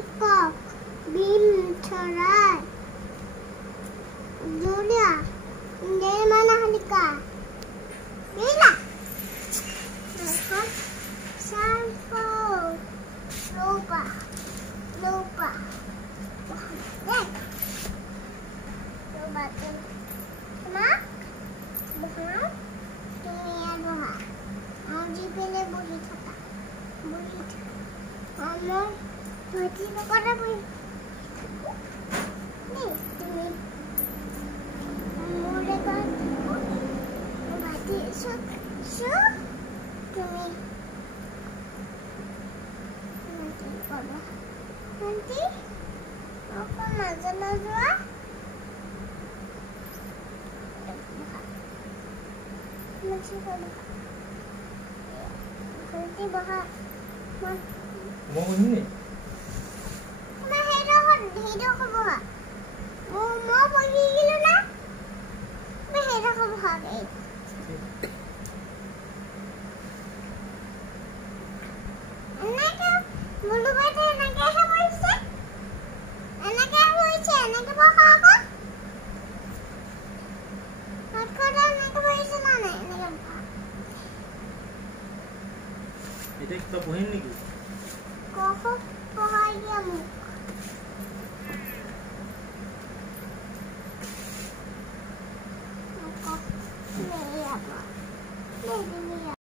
peacock, bill চৰাই জুলিয়া নেমানা হালিকা বিলা সালফো লোপা লোপা দেখ লোপা মা বহা তুমি আর বহা আমি পেলে বহি থাকা আমার ভর্তি করা বই নেই তুমি মোরে কর ভর্তি সব সব তুমি কি করবে ভর্তি ওকে মজা মজা মুছে করবে ভর্তি বহা 뭐니? 나 해라고 봐. 뭐 보기기로 나? 나 해라고 봐게. 나가 물어봐도 나가 해볼지? 나가 해볼지? 나가 봐하고? 나가 나가 볼지 나네. 나가 봐. এটা কি তো বহিন নাকি?